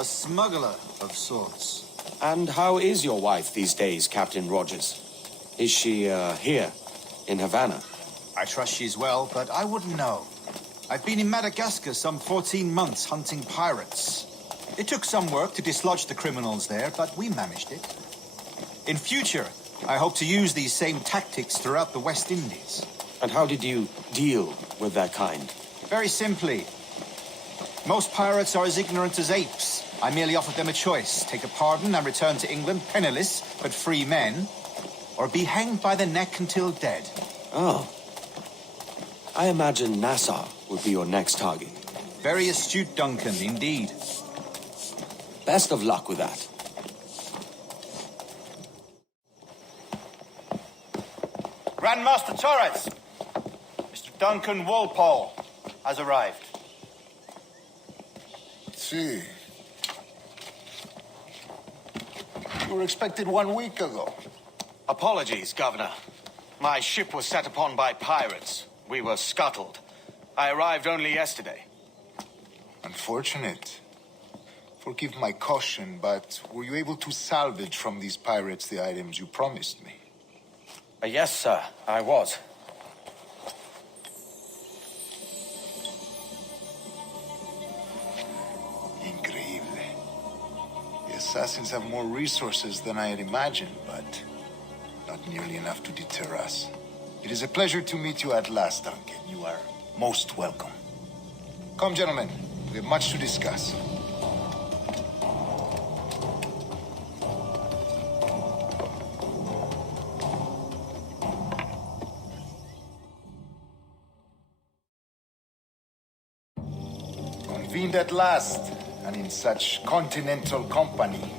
A smuggler of sorts. And how is your wife these days, Captain Rogers? Is she, here, in Havana? I trust she's well, but I wouldn't know. I've been in Madagascar some 14 months hunting pirates. It took some work to dislodge the criminals there, but we managed it. In future, I hope to use these same tactics throughout the West Indies. And how did you deal with that kind? Very simply. Most pirates are as ignorant as apes. I merely offered them a choice. Take a pardon and return to England penniless, but free men, or be hanged by the neck until dead. Oh. I imagine Nassau would be your next target. Very astute, Duncan, indeed. Best of luck with that. Grandmaster Torres, Mr. Duncan Walpole has arrived. See. You were expected 1 week ago. Apologies, Governor. My ship was set upon by pirates. We were scuttled. I arrived only yesterday. Unfortunate. Forgive my caution, but were you able to salvage from these pirates the items you promised me? Yes, sir, I was. Increíble. The assassins have more resources than I had imagined, but not nearly enough to deter us. It is a pleasure to meet you at last, Duncan. You are most welcome. Come, gentlemen. We have much to discuss. Convened at last, and in such continental company.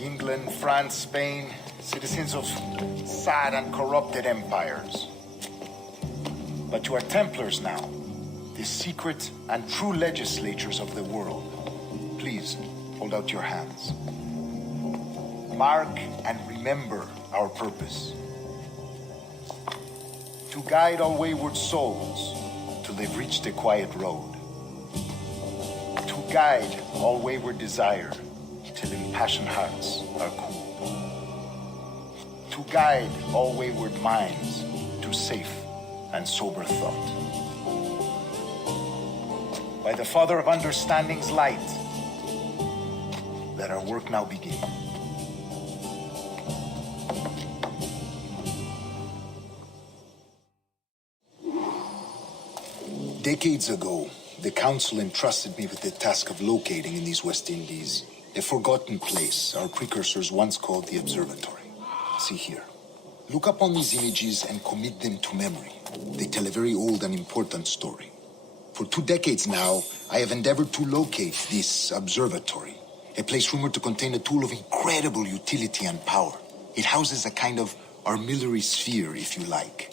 England, France, Spain, citizens of sad and corrupted empires. But you are Templars now, the secret and true legislators of the world. Please, hold out your hands. Mark and remember our purpose. To guide all wayward souls till they've reached a quiet road. To guide all wayward desire till impassioned hearts are cooled. To guide all wayward minds to safe and sober thought. By the Father of Understanding's light, let our work now begin. Decades ago, the Council entrusted me with the task of locating in these West Indies a forgotten place our precursors once called the Observatory. See here. Look upon these images and commit them to memory. They tell a very old and important story. For 2 decades now, I have endeavored to locate this observatory, a place rumored to contain a tool of incredible utility and power. It houses a kind of armillary sphere, if you like.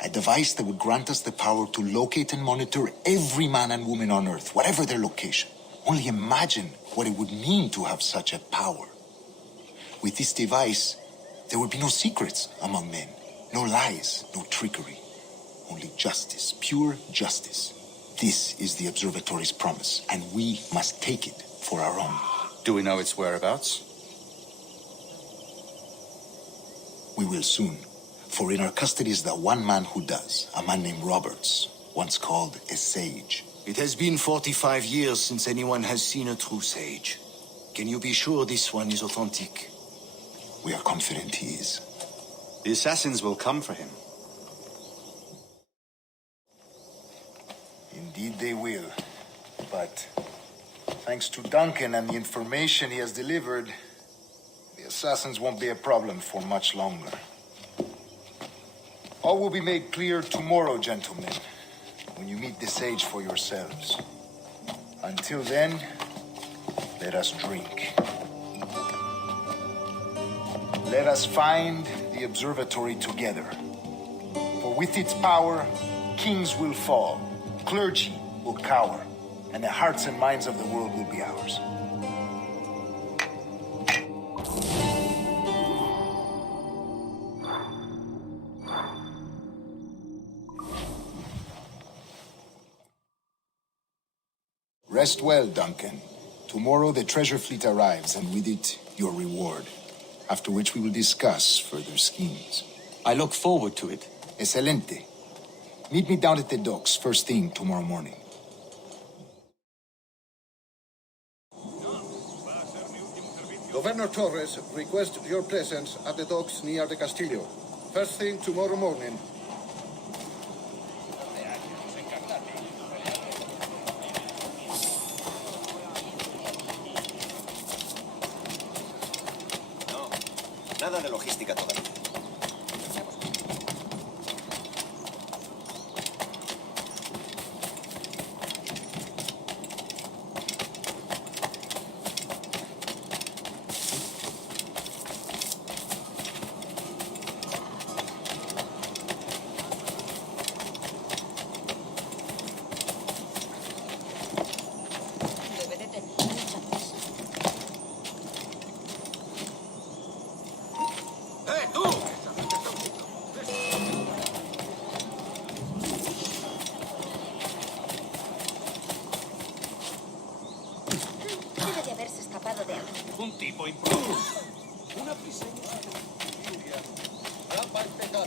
A device that would grant us the power to locate and monitor every man and woman on Earth, whatever their location. Only imagine what it would mean to have such a power. With this device, there would be no secrets among men, no lies, no trickery. Only justice, pure justice. This is the observatory's promise, and we must take it for our own. Do we know its whereabouts? We will soon. For in our custody is the one man who does, a man named Roberts, once called a sage. It has been 45 years since anyone has seen a true sage. Can you be sure this one is authentic? We are confident he is. The assassins will come for him. Indeed they will. But thanks to Duncan and the information he has delivered, the assassins won't be a problem for much longer. All will be made clear tomorrow, gentlemen, when you meet the sage for yourselves. Until then, let us drink. Let us find the observatory together. For with its power, kings will fall, clergy will cower, and the hearts and minds of the world will be ours. Rest well, Duncan. Tomorrow the treasure fleet arrives, and with it, your reward. After which we will discuss further schemes. I look forward to it. Excelente. Meet me down at the docks first thing tomorrow morning. Governor Torres requests your presence at the docks near the Castillo. First thing tomorrow morning. Nada de logística todavía. Debe de haberse escapado de algo. Un tipo imprudente. Una prisiones trampa y pecado.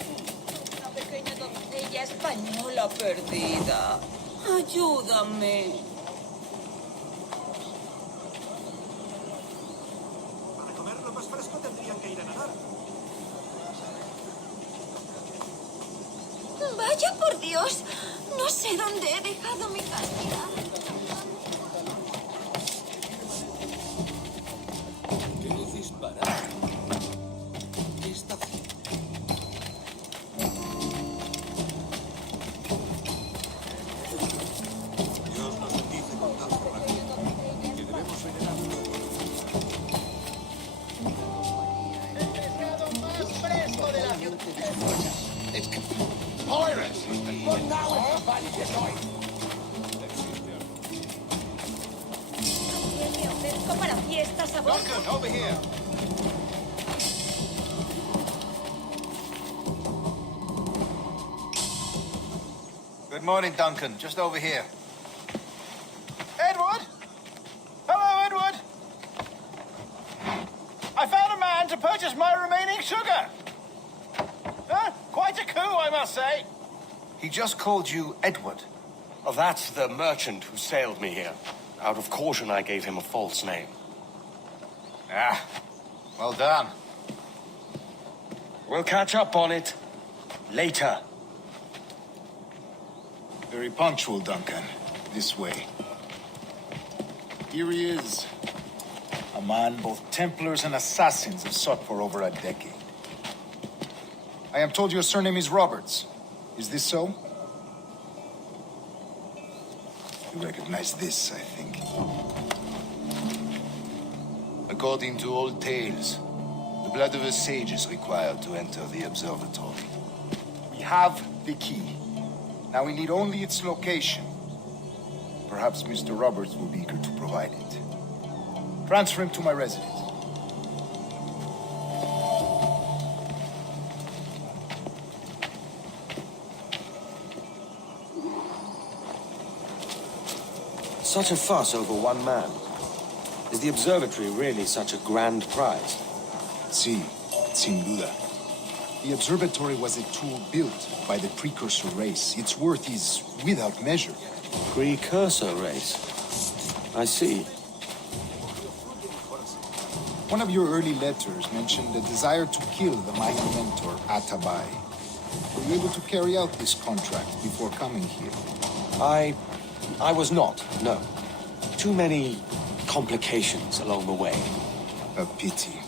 Una pequeña doncella española perdida. Ayúdame. Para comerlo más fresco tendrían que ir a nadar. Vaya por Dios. No sé dónde he dejado mi castidad. ¿Qué disparar? ¿Qué está haciendo? Dios nos bendice con tanto valor, que debemos venerar. It's pirates! But now it's valid choice. Me ofrezco para fiestas a bordo. Duncan, over here. Good morning, Duncan. Just over here. Edward? Hello, Edward. I found a man to purchase my remaining sugar. Quite a coup, I must say. He just called you Edward. Oh, that's the merchant who sailed me here. Out of caution, I gave him a false name. Ah, well done. We'll catch up on it later. Very punctual, Duncan. This way. Here he is. A man both Templars and assassins have sought for over a decade. I am told your surname is Roberts. Is this so? You recognize this, I think. According to old tales, the blood of a sage is required to enter the observatory. We have the key. Now we need only its location. Perhaps Mr. Roberts will be eager to provide it. Transfer him to my residence. Such a fuss over one man. Is the observatory really such a grand prize? Sí, sin duda. The observatory was a tool built by the precursor race. Its worth is without measure. Precursor race? I see. One of your early letters mentioned a desire to kill the Mayan mentor, Atabay. Were you able to carry out this contract before coming here? I was not, no. Too many complications along the way. A pity.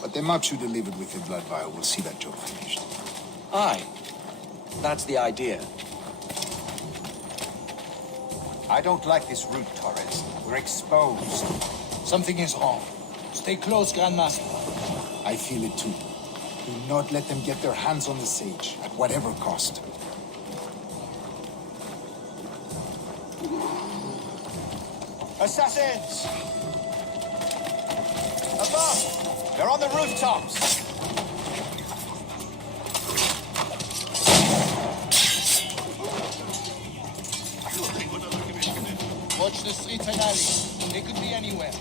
But the maps you delivered with the blood vial will see that job finished. Aye. That's the idea. I don't like this route, Torres. We're exposed. Something is wrong. Stay close, Grandmaster. I feel it too. Do not let them get their hands on the sage, at whatever cost. Assassins! Above! They're on the rooftops! Watch the streets and alleys. They could be anywhere.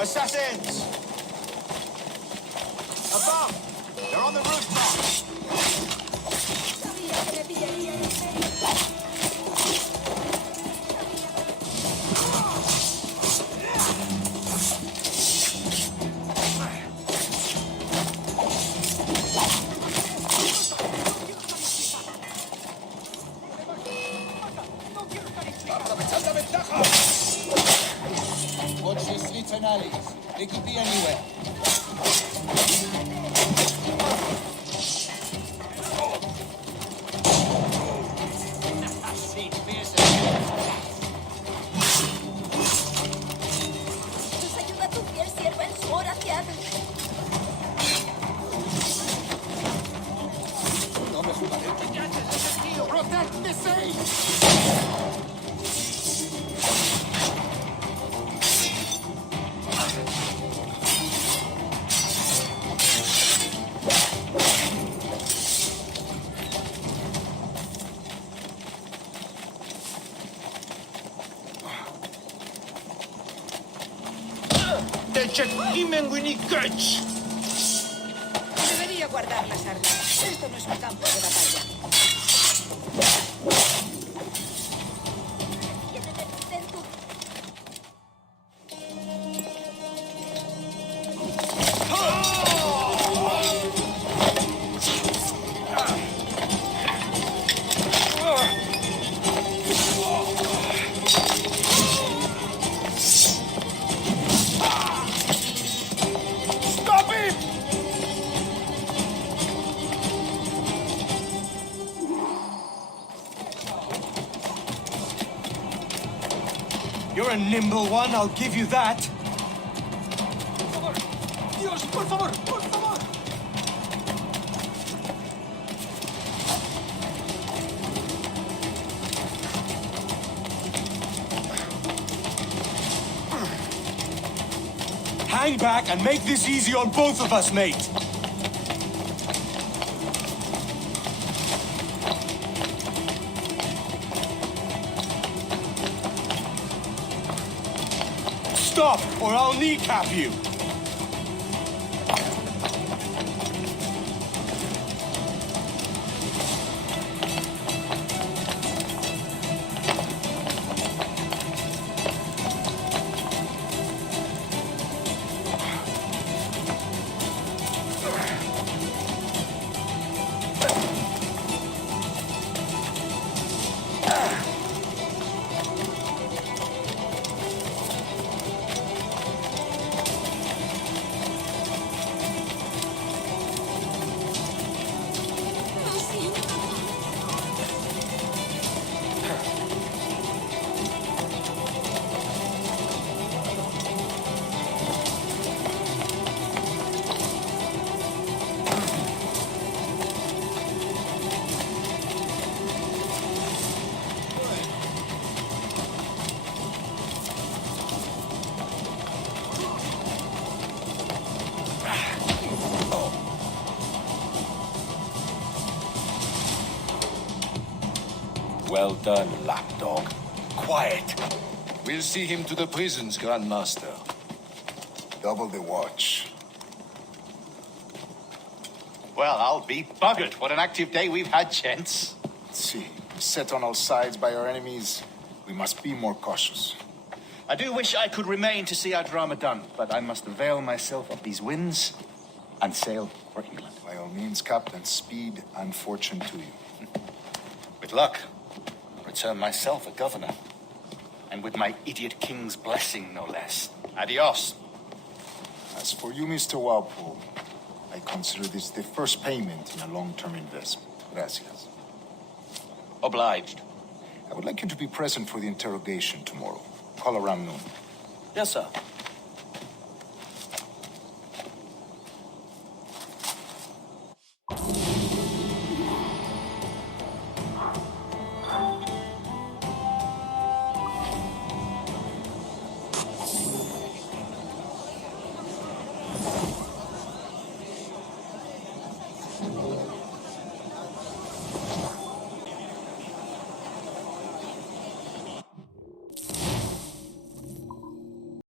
Assassins! Above! They're on the rooftops! Watch the streets and alleys. They could be anywhere. Nos ayuda tu fiel sierva en su oración. No me jugaré. Protect the sage! Te check imen wini gurch! guardar las armas. Esto no es un campo de batalla. You're a nimble one, I'll give you that. Dios, por favor, por favor. Hang back and make this easy on both of us, mate. Stop, or I'll kneecap you. Well done, lapdog. Quiet. We'll see him to the prisons, Grand Master. Double the watch. Well, I'll be buggered. What an active day we've had, gents. See, set on all sides by our enemies, we must be more cautious. I do wish I could remain to see our drama done, but I must avail myself of these winds and sail for England. By all means, Captain, speed and fortune to you. With luck, return myself a governor. And with my idiot king's blessing, no less. Adios. As for you, Mr. Walpole, I consider this the first payment in a long-term investment. Gracias. Obliged. I would like you to be present for the interrogation tomorrow. Call around noon. Yes, sir.